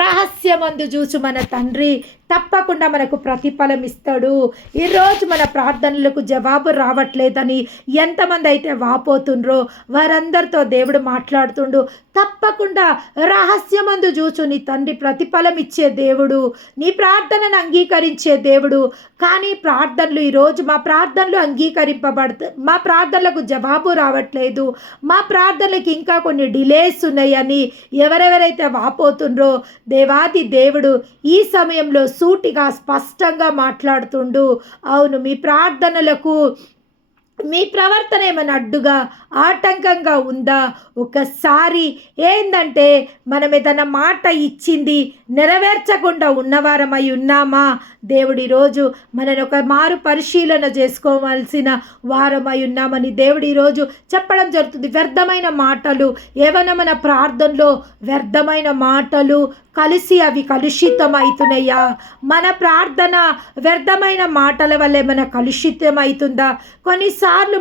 రహస్యమందు చూచు మన తండ్రి తప్పకుండా మనకు ప్రతిఫలం ఇస్తాడు. ఈరోజు మన ప్రార్థనలకు జవాబు రావట్లేదని ఎంతమంది అయితే వాపోతుండ్రో వారందరితో దేవుడు మాట్లాడుతుండు. తప్పకుండా రహస్యమందు చూచు నీ తండ్రి ప్రతిఫలం ఇచ్చే దేవుడు, నీ ప్రార్థనను అంగీకరించే దేవుడు. కానీ ప్రార్థనలు ఈరోజు మా ప్రార్థనలు మా ప్రార్థనలకు జవాబు రావట్లేదు, మా ప్రార్థనలకు ఇంకా కొన్ని డిలేస్ ఉన్నాయని ఎవరెవరైతే వాపోతుండ్రో దేవాది దేవుడు ఈ సమయంలో సూటిగా స్పష్టంగా మాట్లాడుతుండు. అవును, మీ ప్రవర్తన ఏమైనా అడ్డుగా ఆటంకంగా ఉందా? ఒకసారి ఏందంటే మనం ఏదైనా మాట ఇచ్చింది నెరవేర్చకుండా ఉన్నవారమై ఉన్నామా? దేవుడు ఈరోజు మనని ఒక మారు పరిశీలన చేసుకోవాల్సిన వారమై ఉన్నామని దేవుడు ఈరోజు చెప్పడం జరుగుతుంది. వ్యర్థమైన మాటలు ఏమైనా మన ప్రార్థనలో వ్యర్థమైన మాటలు కలిసి అవి కలుషితం అవుతున్నాయా? మన ప్రార్థన వ్యర్థమైన మాటల వల్లే మన కలుషితం అవుతుందా? కొన్నిసార్లు